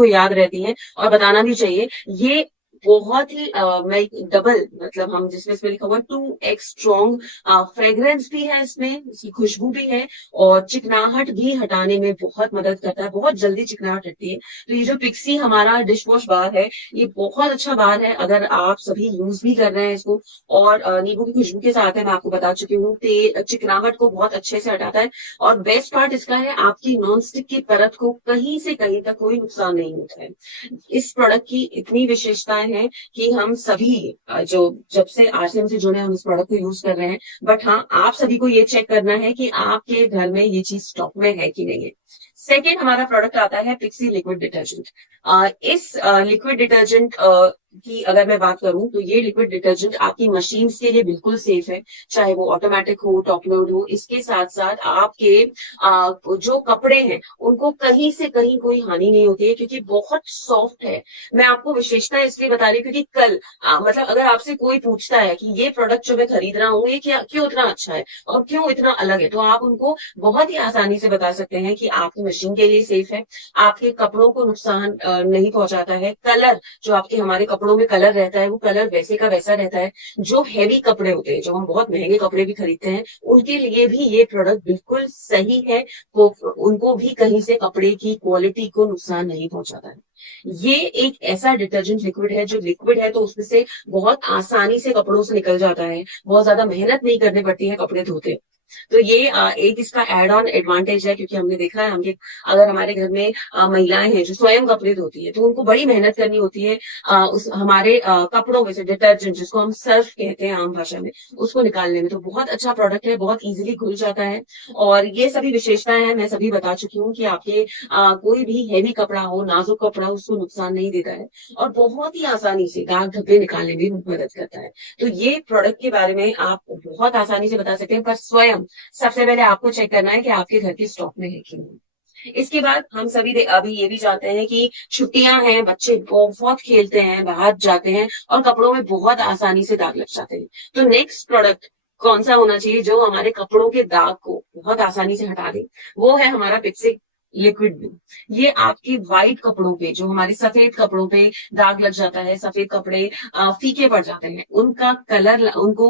को याद रहती हैं और बताना भी चाहिए। ये बहुत ही मैं डबल मतलब हम जिसमें इसमें लिखा हुआ 2x स्ट्रॉन्ग फ्रेग्रेंस भी है, इसमें इसकी खुशबू भी है और चिकनाहट भी हटाने में बहुत मदद करता है, बहुत जल्दी चिकनाहट हटती है। तो ये जो पिक्सी हमारा डिश वॉश बार है, ये बहुत अच्छा बार है अगर आप सभी यूज भी कर रहे हैं इसको। और नींबू की खुशबू के साथ है, मैं आपको बता चुकी हूँ, चिकनाहट को बहुत अच्छे से हटाता है। और बेस्ट पार्ट इसका है, आपकी नॉन स्टिक की परत को कहीं से कहीं तक कोई नुकसान नहीं होता है। इस प्रोडक्ट की इतनी विशेषताएं हैं कि हम सभी जो जब से आरसीएम से जुड़े हैं, हम इस प्रोडक्ट को यूज कर रहे हैं। बट हाँ, आप सभी को ये चेक करना है कि आपके घर में ये चीज स्टॉक में है कि नहीं है। सेकेंड हमारा प्रोडक्ट आता है पिक्सी लिक्विड डिटर्जेंट। इस लिक्विड डिटर्जेंट की अगर मैं बात करूं तो ये लिक्विड डिटर्जेंट आपकी मशीन के लिए बिल्कुल सेफ है, चाहे वो ऑटोमेटिक हो, टॉप लोड हो। इसके साथ साथ आपके जो कपड़े हैं उनको कहीं से कहीं कोई हानि नहीं होती है, क्योंकि बहुत सॉफ्ट है। मैं आपको विशेषता इसलिए बता रही हूँ क्योंकि कल मतलब अगर आपसे कोई पूछता है कि ये प्रोडक्ट जो मैं खरीद रहा हूँ ये क्या क्यों इतना अच्छा है और क्यों इतना अलग है, तो आप उनको बहुत ही आसानी से बता सकते हैं कि आपकी मशीन के लिए सेफ है, आपके कपड़ों को नुकसान नहीं पहुंचाता है। कलर जो आपके हमारे कपड़ों में कलर रहता है वो कलर वैसे का वैसा रहता है। जो हैवी कपड़े होते हैं, जो हम बहुत महंगे कपड़े भी खरीदते हैं, उनके लिए भी ये प्रोडक्ट बिल्कुल सही है। वो उनको भी कहीं से कपड़े की क्वालिटी को नुकसान नहीं पहुंचाता है। ये एक ऐसा डिटर्जेंट लिक्विड है जो लिक्विड है तो उसमें से बहुत आसानी से कपड़ों से निकल जाता है, बहुत ज्यादा मेहनत नहीं करनी पड़ती है कपड़े धोते। तो ये एक इसका एड ऑन एडवांटेज है, क्योंकि हमने देखा है हम अगर हमारे घर में महिलाएं हैं जो स्वयं कपड़े धोती है तो उनको बड़ी मेहनत करनी होती है उस हमारे कपड़ों में से डिटर्जेंट, जिसको हम सर्फ कहते हैं आम भाषा में, उसको निकालने में। तो बहुत अच्छा प्रोडक्ट है, बहुत इजीली घुल जाता है। और ये सभी विशेषताएं हैं, मैं सभी बता चुकी हूँ कि आपके कोई भी हैवी कपड़ा हो, नाजुक कपड़ा हो, उसको नुकसान नहीं देता है और बहुत ही आसानी से दाग धब्बे निकालने में मदद करता है। तो ये प्रोडक्ट के बारे में आप बहुत आसानी से बता सकते हैं, पर स्वयं सबसे पहले आपको चेक करना है कि आपके घर की स्टॉक में है कि नहीं। इसके बाद हम सभी अभी ये भी जानते हैं कि छुट्टियां हैं, बच्चे बहुत खेलते हैं, बाहर जाते हैं और कपड़ों में बहुत आसानी से दाग लग जाते हैं। तो नेक्स्ट प्रोडक्ट कौन सा होना चाहिए जो हमारे कपड़ों के दाग को बहुत आसानी से हटा दे? वो है हमारा पिक्सिक लिक्विड ब्लू। ये आपके व्हाइट कपड़ों पे, जो हमारे सफेद कपड़ों पे दाग लग जाता है, सफेद कपड़े फीके पड़ जाते हैं, उनका कलर उनको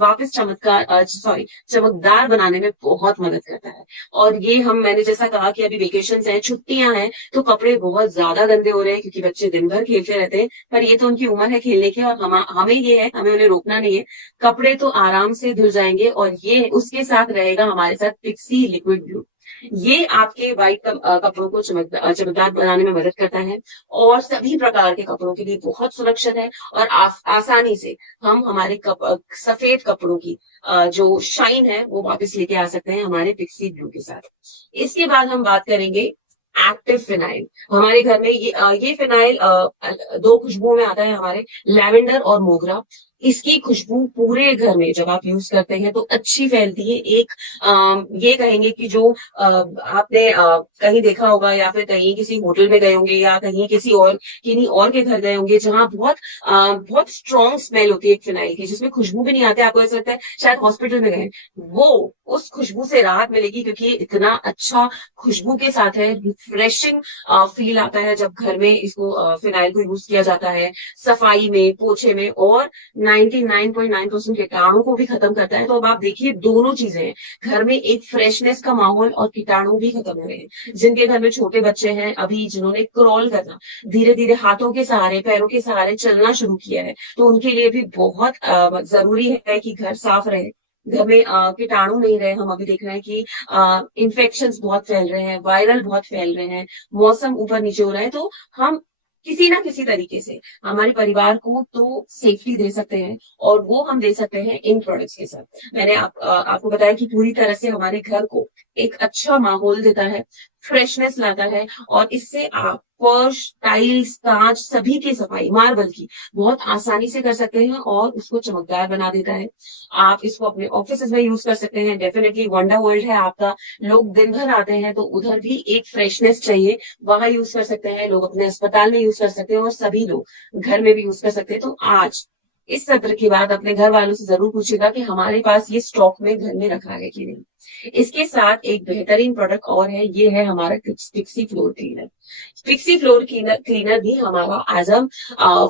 वापस चमकदार बनाने में बहुत मदद करता है। और ये मैंने जैसा कहा कि अभी वेकेशन है, छुट्टियां हैं, तो कपड़े बहुत ज्यादा गंदे हो रहे हैं क्योंकि बच्चे दिन भर खेलते रहते हैं। पर ये तो उनकी उम्र है खेलने की और हमें ये है, हमें उन्हें रोकना नहीं है। कपड़े तो आराम से धुल जाएंगे और ये उसके साथ रहेगा हमारे साथ पिक्सी लिक्विड ब्लू। ये आपके व्हाइट कपड़ों को चमकदार बनाने में मदद करता है और सभी प्रकार के कपड़ों के लिए बहुत सुरक्षित है। और आसानी से हम हमारे सफेद कपड़ों की जो शाइन है वो वापस लेके आ सकते हैं हमारे पिक्सी ब्लू के साथ। इसके बाद हम बात करेंगे एक्टिव फिनाइल। हमारे घर में ये फिनाइल दो खुशबुओं में आता है हमारे, लैवेंडर और मोगरा। इसकी खुशबू पूरे घर में जब आप यूज करते हैं तो अच्छी फैलती है। एक ये कहेंगे कि जो आपने कहीं देखा होगा या फिर कहीं किसी होटल में गए होंगे या कहीं किन्हीं और के घर गए होंगे जहां बहुत स्ट्रॉन्ग स्मेल होती है एक फिनाइल की, जिसमें खुशबू भी नहीं आती, आपको ऐसा लगता है शायद हॉस्पिटल में गए। वो उस खुशबू से राहत मिलेगी क्योंकि ये इतना अच्छा खुशबू के साथ है, रिफ्रेशिंग फील आता है जब घर में इसको फिनाइल को यूज किया जाता है, सफाई में, पोछे में, और 99.9% कीटाणु को भी खत्म करता है। तो अब आप देखिए दोनों चीजें हैं, घर में एक फ्रेशनेस का माहौल और कीटाणु भी खत्म हो रहे हैं। जिनके घर में छोटे बच्चे हैं अभी, जिन्होंने क्रॉल करना, धीरे धीरे हाथों के सहारे, पैरों के सहारे चलना शुरू किया है, तो उनके लिए भी बहुत जरूरी है कि घर साफ रहे, घर में कीटाणु नहीं रहे। हम अभी देख रहे हैं कि इन्फेक्शंस बहुत फैल रहे हैं, वायरल बहुत फैल रहे हैं, मौसम ऊपर नीचे हो रहा है। तो हम किसी ना किसी तरीके से हमारे परिवार को तो सेफ्टी दे सकते हैं और वो हम दे सकते हैं इन प्रोडक्ट्स के साथ। मैंने आपको बताया कि पूरी तरह से हमारे घर को एक अच्छा माहौल देता है, फ्रेशनेस लाता है और इससे आप फर्श, टाइल्स, कांच सभी की सफाई, मार्बल की, बहुत आसानी से कर सकते हैं और उसको चमकदार बना देता है। आप इसको अपने ऑफिस में यूज कर सकते हैं। डेफिनेटली वंडर वर्ल्ड है आपका, लोग दिन भर आते हैं तो उधर भी एक फ्रेशनेस चाहिए, वहां यूज कर सकते हैं। लोग अपने अस्पताल में यूज कर सकते हैं और सभी लोग घर में भी यूज कर सकते हैं। तो आज इस सत्र के बाद अपने घर वालों से जरूर पूछेगा कि हमारे पास ये स्टॉक में घर में रखा है कि नहीं। इसके साथ एक बेहतरीन प्रोडक्ट और है, ये है हमारा fixie floor cleaner. Fixie floor cleaner cleaner भी हमारा एज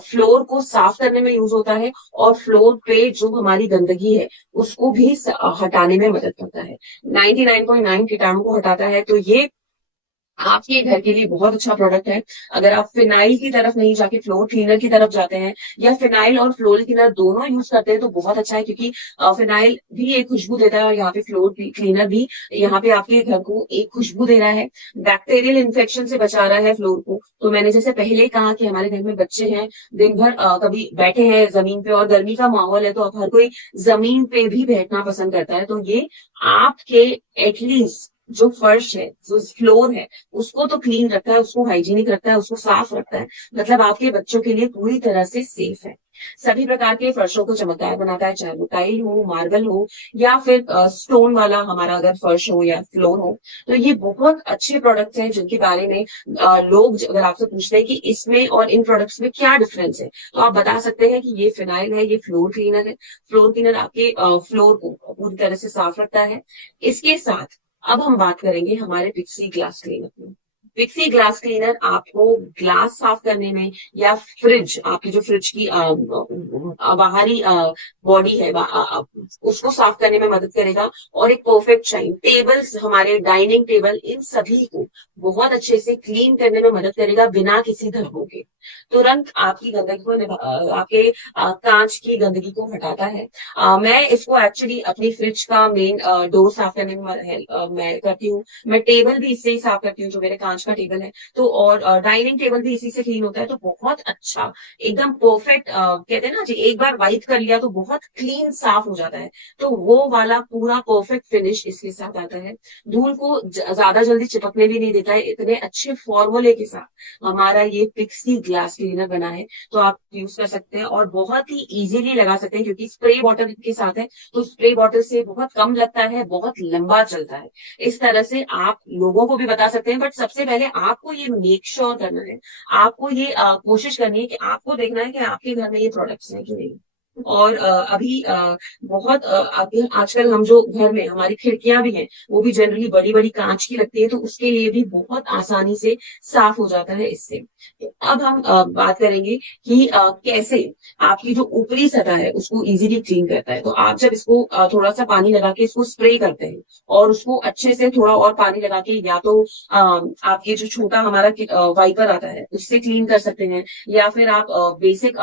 फ्लोर को साफ करने में यूज होता है, और फ्लोर पे जो हमारी गंदगी है उसको भी हटाने में मदद करता है। 99.9 कीटाणु को हटाता है। तो ये आपके घर के लिए बहुत अच्छा प्रोडक्ट है। अगर आप फिनाइल की तरफ नहीं जाके फ्लोर क्लीनर की तरफ जाते हैं, या फिनाइल और फ्लोर क्लीनर दोनों यूज करते हैं, तो बहुत अच्छा है, क्योंकि फिनाइल भी एक खुशबू देता है और यहाँ पे फ्लोर क्लीनर भी यहाँ पे आपके घर को एक खुशबू दे रहा है, बैक्टीरियल इन्फेक्शन से बचा रहा है फ्लोर को। तो मैंने जैसे पहले कहा कि हमारे घर में बच्चे हैं, दिन भर कभी बैठे हैं जमीन पे, और गर्मी का माहौल है, तो अब हर कोई जमीन पे भी बैठना पसंद करता है। तो ये आपके एटलीस्ट जो फर्श है, जो फ्लोर है, उसको तो क्लीन रखता है, उसको हाइजीनिक रखता है, उसको साफ रखता है। मतलब आपके बच्चों के लिए पूरी तरह से सेफ है। सभी प्रकार के फर्शों को चमकदार बनाता है, चाहे वो टाइल हो, मार्बल हो, या फिर स्टोन वाला हमारा अगर फर्श हो या फ्लोर हो। तो ये बहुत अच्छे प्रोडक्ट्स हैं जिनके बारे में लोग अगर आपसे पूछते हैं कि इसमें और इन प्रोडक्ट्स में क्या डिफरेंस है, तो आप बता सकते हैं कि ये फिनाइल है, ये फ्लोर क्लीनर है। फ्लोर क्लीनर आपके फ्लोर को पूरी तरह से साफ रखता है। इसके साथ अब हम बात करेंगे हमारे पिक्सी ग्लास क्लीनर की। पिक्सी ग्लास क्लीनर आपको ग्लास साफ करने में, या फ्रिज, आपकी जो फ्रिज की बाहरी बॉडी है, उसको साफ करने में मदद करेगा। और एक परफेक्ट शाइन, टेबल्स, हमारे डाइनिंग टेबल, इन सभी को बहुत अच्छे से क्लीन करने में मदद करेगा, बिना किसी धब्बों के। तुरंत आपकी गंदगी को आपके कांच की गंदगी को हटाता है। मैं इसको एक्चुअली अपनी फ्रिज का मेन डोर साफ करने में मैं करती हूँ। मैं टेबल भी इससे ही साफ करती हूँ, जो मेरे कांच का टेबल है। तो और डाइनिंग टेबल भी इसी से क्लीन होता है। तो बहुत अच्छा, एकदम परफेक्ट, कहते हैं ना जी, एक बार वाइप कर लिया तो बहुत क्लीन साफ हो जाता है। तो वो वाला पूरा परफेक्ट फिनिश इसके साथ आता है। धूल को ज्यादा जल्दी चिपकने भी नहीं देता है। इतने अच्छे फॉर्मूले के साथ हमारा ये पिक्सी ग्लास क्लीनर बना है, तो आप यूज कर सकते हैं, और बहुत ही इजीली लगा सकते हैं, क्योंकि स्प्रे बॉटल के साथ है। तो स्प्रे बॉटल से बहुत कम लगता है, बहुत लंबा चलता है। इस तरह से आप लोगों को भी बता सकते हैं, बट सबसे पहले आपको ये मेक श्योर करना है, आपको ये कोशिश करनी है कि आपको देखना है कि आपके घर में ये प्रोडक्ट्स हैं कि नहीं। और अभी बहुत अभी आजकल हम जो घर में हमारी खिड़कियां भी हैं, वो भी जनरली बड़ी बड़ी कांच की लगती है, तो उसके लिए भी बहुत आसानी से साफ हो जाता है इससे। तो अब हम बात करेंगे कि कैसे आपकी जो ऊपरी सतह है उसको इजीली क्लीन करता है। तो आप जब इसको थोड़ा सा पानी लगा के इसको स्प्रे करते हैं, और उसको अच्छे से थोड़ा और पानी लगा के, या तो आपके जो छोटा हमारा वाइपर आता है उससे क्लीन कर सकते हैं, या फिर आप बेसिक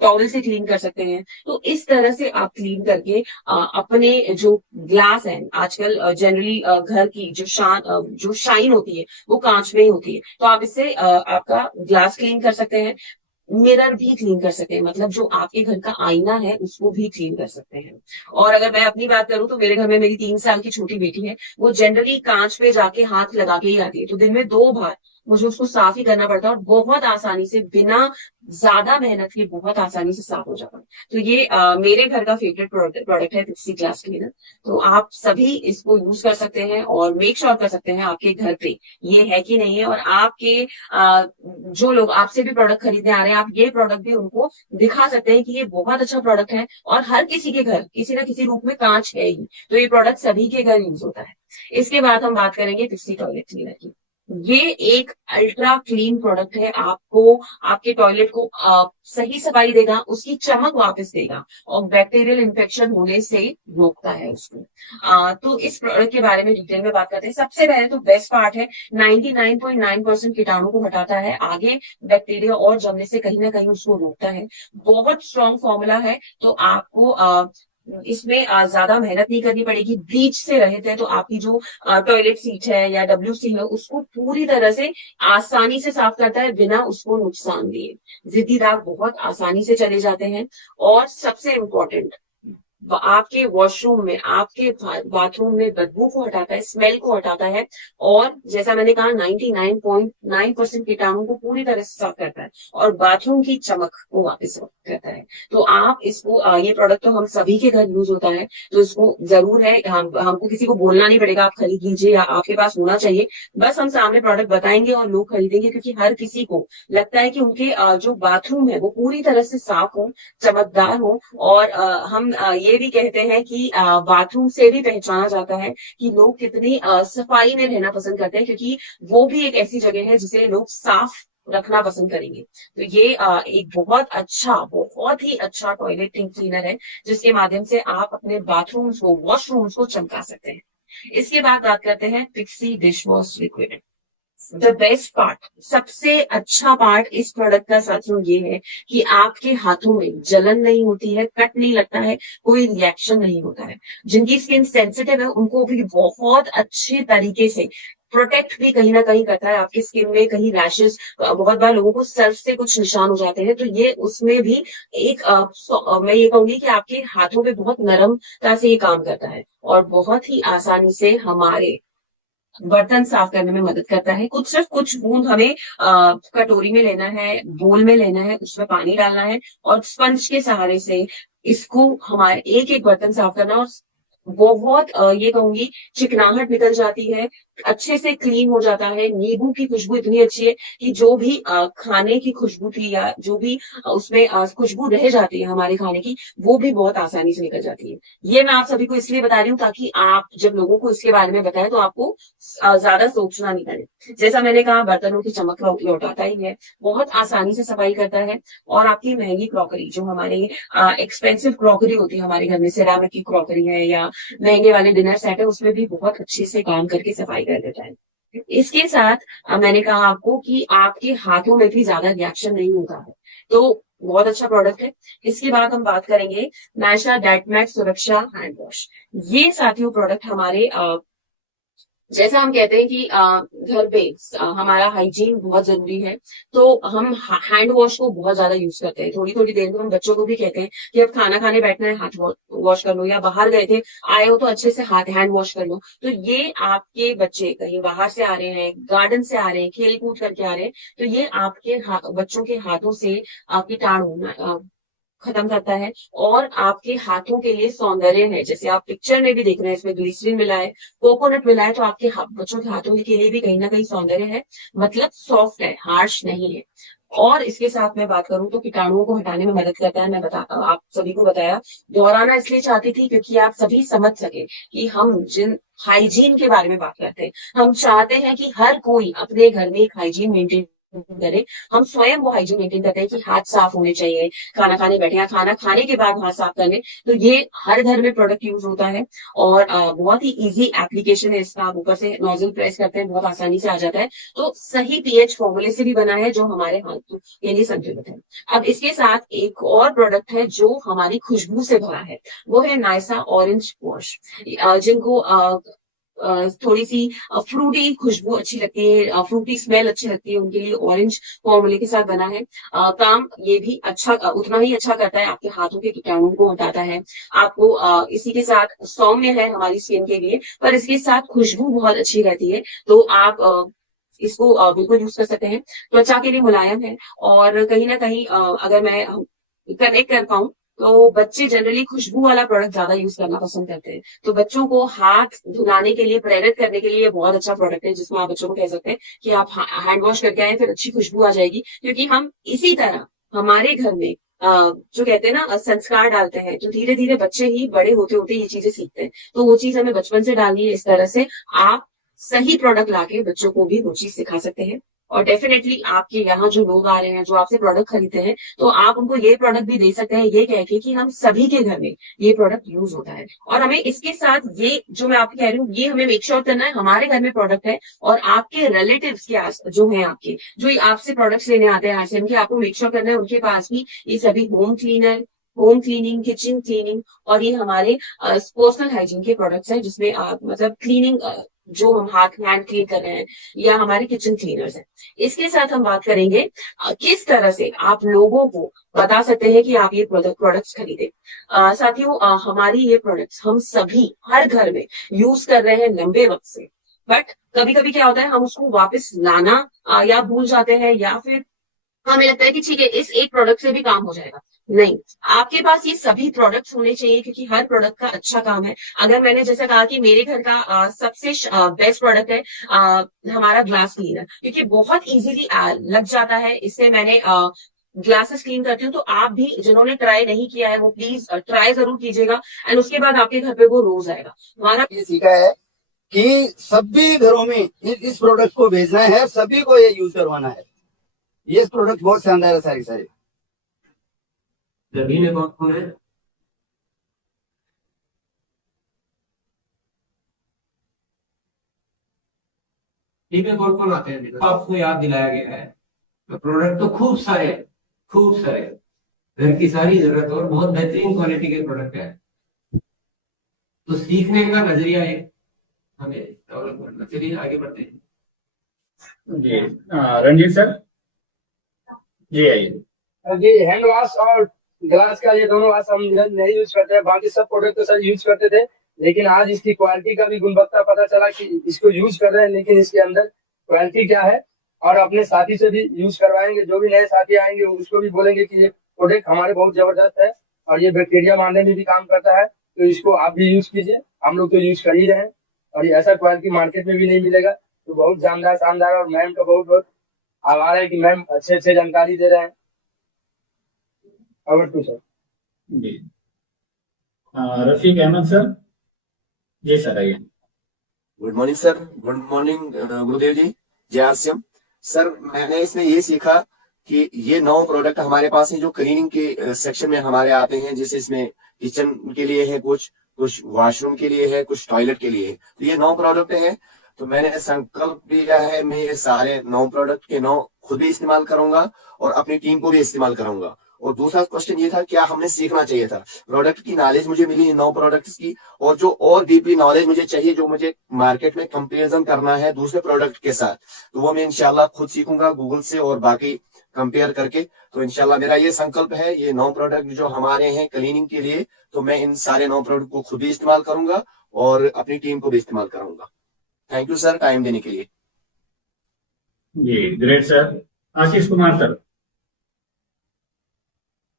टॉवल से क्लीन कर सकते हैं। तो इस तरह से आप क्लीन करके अपने जो ग्लास है, आजकल जनरली घर की जो शाइन होती है वो कांच में ही होती है, तो आप इससे आपका ग्लास क्लीन कर सकते हैं। मिरर भी क्लीन कर सकते हैं, मतलब जो आपके घर का आईना है उसको भी क्लीन कर सकते हैं। और अगर मैं अपनी बात करूं, तो मेरे घर में मेरी 3 साल की छोटी बेटी है, वो जनरली कांच पे जाके हाथ लगा के ही आती है। तो दिन में 2 बार मुझे उसको साफ ही करना पड़ता है, और बहुत आसानी से, बिना ज्यादा मेहनत के, बहुत आसानी से साफ हो जाता है। तो ये मेरे घर का फेवरेट प्रोडक्ट है पिक्सी ग्लास क्लीनर। तो आप सभी इसको यूज कर सकते हैं, और मेक श्योर कर सकते हैं आपके घर पे ये है कि नहीं है। और आपके जो लोग आपसे भी प्रोडक्ट खरीदने आ रहे हैं, आप ये प्रोडक्ट भी उनको दिखा सकते हैं कि ये बहुत अच्छा प्रोडक्ट है, और हर किसी के घर किसी ना किसी रूप में कांच है ही, तो ये प्रोडक्ट सभी के घर यूज होता है। इसके बाद हम बात करेंगे पिक्सी टॉयलेट क्लीनर की। ये एक अल्ट्रा क्लीन प्रोडक्ट है, आपको आपके टॉयलेट को सही सफाई देगा, उसकी चमक वापस देगा, और बैक्टीरियल इन्फेक्शन होने से रोकता है उसको। तो इस प्रोडक्ट के बारे में डिटेल में बात करते हैं। सबसे पहले तो बेस्ट पार्ट है, 99.9% कीटाणु को हटाता है, आगे बैक्टीरिया और जमने से कहीं ना कहीं उसको रोकता है। बहुत स्ट्रॉन्ग फॉर्मूला है, तो आपको इसमें ज्यादा मेहनत नहीं करनी पड़ेगी। ब्लीच से रहित है, तो आपकी जो टॉयलेट सीट है या WC है, उसको पूरी तरह से आसानी से साफ करता है, बिना उसको नुकसान दिए। जिद्दी दाग बहुत आसानी से चले जाते हैं। और सबसे इम्पोर्टेंट, आपके वॉशरूम में, आपके बाथरूम में बदबू को हटाता है, स्मेल को हटाता है, और जैसा मैंने कहा 99.9% कीटाणु को पूरी तरह से साफ करता है और बाथरूम की चमक को वापस करता है। तो आप इसको ये प्रोडक्ट तो हम सभी के घर यूज होता है, तो इसको जरूर है, हमको किसी को बोलना नहीं पड़ेगा आप खरीद लीजिए या आपके पास होना चाहिए। बस हम सामने प्रोडक्ट बताएंगे और लोग खरीदेंगे, क्योंकि हर किसी को लगता है कि उनके जो बाथरूम है वो पूरी तरह से साफ हो, चमकदार हो। और हम ये भी कहते हैं कि बाथरूम से भी पहचाना जाता है कि लोग कितनी सफाई में रहना पसंद करते हैं, क्योंकि वो भी एक ऐसी जगह है जिसे लोग साफ रखना पसंद करेंगे। तो ये एक बहुत ही अच्छा टॉयलेट क्लीनर है, जिसके माध्यम से आप अपने बाथरूम्स को, वॉशरूम्स को चमका सकते हैं। इसके बाद बात करते हैं Pixie dish wash liquid. The best part, सबसे अच्छा पार्ट इस प्रोडक्ट का साथियों ये है कि आपके हाथों में जलन नहीं होती है, कट नहीं लगता है, कोई रिएक्शन नहीं होता है। जिनकी स्किन सेंसिटिव है उनको भी बहुत अच्छे तरीके से प्रोटेक्ट भी कहीं ना कहीं करता है। आपकी स्किन में कहीं रैशेस, बहुत बार लोगों को सर्फ से कुछ निशान हो जाते हैं, तो ये उसमें भी एक मैं ये कहूंगी कि आपके हाथों पे बहुत नरमता से ये काम करता है और बहुत ही आसानी से हमारे बर्तन साफ करने में मदद करता है। सिर्फ कुछ बूंद हमें कटोरी में लेना है, बोल में लेना है, उसमें पानी डालना है और स्पंज के सहारे से इसको हमारे एक एक बर्तन साफ करना, और बहुत ये कहूंगी चिकनाहट निकल जाती है, अच्छे से क्लीन हो जाता है। नींबू की खुशबू इतनी अच्छी है कि जो भी खाने की खुशबू थी या जो भी उसमें खुशबू रह जाती है हमारे खाने की, वो भी बहुत आसानी से निकल जाती है। ये मैं आप सभी को इसलिए बता रही हूँ ताकि आप जब लोगों को इसके बारे में बताएं तो आपको ज्यादा सोचना नहीं पड़े। जैसा मैंने कहा, बर्तनों की चमक लौटाता ही है, बहुत आसानी से सफाई करता है, और आपकी महंगी क्रॉकरी, जो हमारे एक्सपेंसिव क्रॉकरी होती है हमारे घर में, सिरामिक की क्रॉकरी है या महंगे वाले डिनर सेट है, उसमें भी बहुत अच्छे से काम करके सफाई कर देता है। इसके साथ मैंने कहा आपको कि आपके हाथों में भी ज्यादा रिएक्शन नहीं होता है, तो बहुत अच्छा प्रोडक्ट है। इसके बाद हम बात करेंगे नायशा डेटमैक्स सुरक्षा हैंड वॉश। ये साथियों प्रोडक्ट हमारे जैसा हम कहते हैं कि घर पे हमारा हाइजीन बहुत जरूरी है, तो हम हैंड वॉश को बहुत ज्यादा यूज करते हैं। थोड़ी थोड़ी देर में हम बच्चों को भी कहते हैं कि अब खाना खाने बैठना है, हाथ वॉश कर लो, या बाहर गए थे, आए हो तो अच्छे से हाथ हैंड वॉश कर लो। तो ये आपके बच्चे कहीं बाहर से आ रहे हैं, गार्डन से आ रहे हैं, खेल कूद करके आ रहे हैं, तो ये आपके बच्चों के हाथों से कीटाणु खत्म करता है, और आपके हाथों के लिए सौंदर्य है। जैसे आप पिक्चर में भी देख रहे हैं, इसमें ग्लिसरीन मिला है, कोकोनट मिला है, तो आपके बच्चों के हाथों के लिए भी कहीं ना कहीं सौंदर्य है, मतलब सॉफ्ट है, हार्श नहीं है। और इसके साथ मैं बात करूं तो कीटाणुओं को हटाने में मदद करता है। मैं आप सभी को बताया, दोहराना इसलिए चाहती थी क्योंकि आप सभी समझ सके कि हम जिन हाइजीन के बारे में बात करते हैं, हम चाहते हैं कि हर कोई अपने घर में एक हाइजीन मेंटेन करे। हम स्वयं वो हाइजीन मेंटेन करते हैं कि हाथ साफ होने चाहिए, खाना खाने बैठे या खाना खाने के बाद हाथ साफ करने, तो ये हर घर में प्रोडक्ट यूज होता है। और बहुत ही इजी एप्लीकेशन है इसका, आप ऊपर से नोजल प्रेस करते हैं, बहुत आसानी से आ जाता है। तो सही पीएच फॉर्मूले से भी बना है, जो हमारे हाथ के लिए संतुलित है। अब इसके साथ एक और प्रोडक्ट है जो हमारी खुशबू से भरा है, वो है नायसा ऑरेंज वॉश। जिनको थोड़ी सी फ्रूटी खुशबू अच्छी लगती है, फ्रूटी स्मेल अच्छी लगती है, उनके लिए ऑरेंज फॉर्मूले के साथ बना है। काम ये भी अच्छा, उतना ही अच्छा करता है, आपके हाथों के कीटाणु को हटाता है। आपको इसी के साथ सौम्य है हमारी स्किन के लिए, पर इसके साथ खुशबू बहुत अच्छी रहती है, तो आप इसको बिल्कुल यूज कर सकते हैं। त्वचा के लिए मुलायम है, और कहीं ना कहीं अगर मैं कनेक्ट कर पाऊं, तो बच्चे जनरली खुशबू वाला प्रोडक्ट ज्यादा यूज करना पसंद करते हैं। तो बच्चों को हाथ धुलाने के लिए प्रेरित करने के लिए ये बहुत अच्छा प्रोडक्ट है, जिसमें आप बच्चों को कह सकते हैं कि आप हैंड वॉश करके आए, फिर अच्छी खुशबू आ जाएगी। क्योंकि हम इसी तरह हमारे घर में जो कहते हैं ना संस्कार डालते हैं, तो धीरे धीरे बच्चे ही बड़े होते होते ये चीजें सीखते हैं। तो वो चीज हमें बचपन से डालनी है। इस तरह से आप सही प्रोडक्ट लाके बच्चों को भी वो चीज सिखा सकते हैं। और डेफिनेटली आपके यहाँ जो लोग आ रहे हैं, जो आपसे प्रोडक्ट खरीदते हैं, तो आप उनको ये प्रोडक्ट भी दे सकते हैं, ये कह के कि हम सभी के घर में ये प्रोडक्ट यूज होता है। और हमें इसके साथ ये जो मैं आपको कह रही हूँ, ये हमें मेक श्योर करना है हमारे घर में प्रोडक्ट है, और आपके रिलेटिव्स के आस जो है, आपके जो आपसे प्रोडक्ट्स लेने आते हैं आरसीएम के, आपको मेक श्योर करना है उनके पास भी ये सभी home cleaner, home cleaning, kitchen cleaning, और ये हमारे पर्सनल हाइजीन के प्रोडक्ट्स हैं, जिसमें आप मतलब क्लीनिंग, जो हम हाथ हैंड क्लीन कर रहे हैं, या हमारे किचन क्लीनर्स हैं। इसके साथ हम बात करेंगे किस तरह से आप लोगों को बता सकते हैं कि आप ये प्रोडक्ट्स खरीदें। साथियों, हमारी ये प्रोडक्ट्स हम सभी हर घर में यूज कर रहे हैं लंबे वक्त से, बट कभी कभी क्या होता है, हम उसको वापस लाना या भूल जाते हैं, या फिर हमें लगता है कि ठीक है, इस एक प्रोडक्ट से भी काम हो जाएगा। नहीं, आपके पास ये सभी प्रोडक्ट्स होने चाहिए, क्योंकि हर प्रोडक्ट का अच्छा काम है। अगर मैंने जैसा कहा कि मेरे घर का सबसे बेस्ट प्रोडक्ट है हमारा ग्लास क्लीनर, क्योंकि बहुत इजीली लग जाता है। इससे मैंने ग्लासेस क्लीन करती हूँ, तो आप भी जिन्होंने ट्राई नहीं किया है वो प्लीज ट्राई जरूर कीजिएगा, एंड उसके बाद आपके घर पे वो रोज आएगा। हमारा ये सीखा है कि सभी घरों में इस प्रोडक्ट को भेजना है, सभी को ये यूज करवाना है। ये प्रोडक्ट बहुत शानदार है सारे सारे। जमीन में कौन है? ठीक है, कौन कौन आते हैं? तो आपको याद दिलाया गया है। तो प्रोडक्ट तो खूब सारे घर की सारी जरूरत और बहुत बेहतरीन क्वालिटी के प्रोडक्ट है। तो सीखने का नजरिया है हमें डेवलप करना। चलिए आगे बढ़ते हैं। जी रंजीत सर, जी आइए। जी, हैंड वॉश और ग्लास का ये दोनों वॉश हम नहीं यूज करते हैं। बाकी सब प्रोडक्ट तो सर यूज करते थे, लेकिन आज इसकी क्वालिटी का भी गुणवत्ता पता चला कि इसको यूज कर रहे हैं, लेकिन इसके अंदर क्वालिटी क्या है। और अपने साथी से भी यूज करवाएंगे, जो भी नए साथी आएंगे उसको भी बोलेंगे कि ये प्रोडक्ट हमारे बहुत जबरदस्त है और ये बैक्टीरिया मारने में भी काम करता है, तो इसको आप भी यूज कीजिए। हम लोग तो यूज कर ही रहे हैं और ये ऐसा क्वालिटी मार्केट में भी नहीं मिलेगा। तो बहुत जानदार शानदार, और मैम का बहुत बहुत आभार है कि मैम अच्छे जानकारी दे रहे हैं। Over to sir. जी रफीक अहमद सर, जी सर आइए। Good morning sir. Good morning Gurudev ji, जय आस्यम। सर मैंने इसमें ये सीखा कि ये 9 प्रोडक्ट हमारे पास हैं जो क्लीनिंग के सेक्शन में हमारे आते हैं। जैसे इसमें किचन के लिए है, कुछ वॉशरूम के लिए है, कुछ टॉयलेट के लिए है। तो ये 9 प्रोडक्ट हैं। तो मैंने संकल्प लिया है, मैं ये सारे 9 प्रोडक्ट के 9 खुद भी इस्तेमाल करूंगा और अपनी टीम को भी इस्तेमाल करूंगा। और दूसरा क्वेश्चन ये था, क्या हमने सीखना चाहिए था? प्रोडक्ट की नॉलेज मुझे मिली 9 प्रोडक्ट्स की, और जो और डीपली नॉलेज मुझे चाहिए, जो मुझे मार्केट में कंपेरिजन करना है दूसरे प्रोडक्ट के साथ, तो वो मैं इंशाल्लाह खुद सीखूंगा गूगल से और बाकी कंपेयर करके। तो इंशाल्लाह मेरा ये संकल्प है, ये 9 प्रोडक्ट जो हमारे हैं क्लीनिंग के लिए, तो मैं इन सारे 9 प्रोडक्ट को खुद भी इस्तेमाल करूंगा और अपनी टीम को भी इस्तेमाल करूंगा। थैंक यू सर टाइम देने के लिए। जी great sir. Ashish Kumar sir.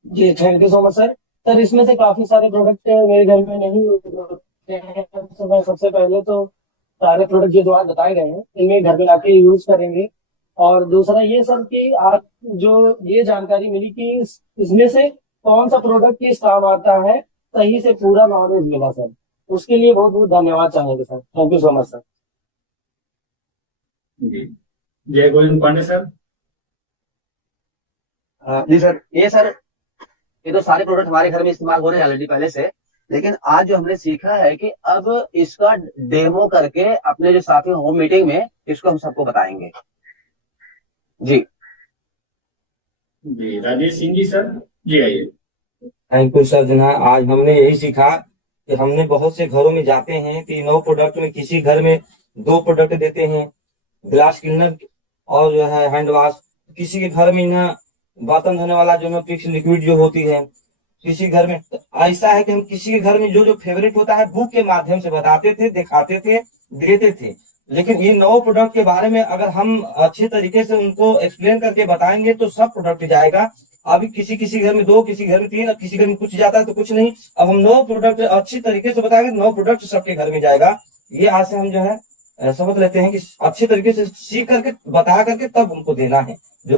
जी, thank you so much sir. Sir, इसमें से काफी सारे प्रोडक्ट मेरे घर में नहीं यूज होते हैं, तो मैं सबसे पहले तो सारे प्रोडक्ट जो आज बताए गए हैं इनमें घर में आके यूज करेंगे। और दूसरा ये सर कि आज जो ये जानकारी मिली कि इसमें से कौन सा प्रोडक्ट किस काम आता है, सही से पूरा नॉलेज मिला सर। उसके लिए बहुत बहुत धन्यवाद चाहेंगे sir. Thank you so much sir. जी जय गोविंद पांडे सर। जी सर, ये तो सारे प्रोडक्ट हमारे घर में इस्तेमाल हो रहे हैं ऑलरेडी पहले से, लेकिन आज जो हमने सीखा है कि अब इसका डेमो करके अपने जो साथी होम मीटिंग में इसको हम सबको बताएंगे। जी जी राजेश सिंह जी सर, जी आइए। Thank you sir. जनाब आज हमने यही सीखा कि हमने बहुत से घरों में जाते हैं कि 9 प्रोडक्ट में किसी घर में 2 प्रोडक्ट देते हैं, ग्लास क्लीनर और जो है हैंड वॉश। किसी के घर में ना बर्तन धोने वाला जो पिक्स लिक्विड जो होती है, किसी घर में ऐसा है कि हम किसी के घर में जो जो फेवरेट होता है बुक के माध्यम से बताते थे, दिखाते थे, देते थे। लेकिन ये 9 प्रोडक्ट के बारे में अगर हम अच्छे तरीके से उनको एक्सप्लेन करके बताएंगे तो सब प्रोडक्ट जाएगा। अभी किसी घर में 2, किसी घर में 3, किसी घर में कुछ जाता है तो कुछ नहीं। अब हम 9 प्रोडक्ट अच्छी तरीके से बताएंगे, 9 प्रोडक्ट सबके घर में जाएगा। ये आज से हम जो है समझ लेते हैं कि अच्छे तरीके से सीख करके बता करके तब उनको देना है। जो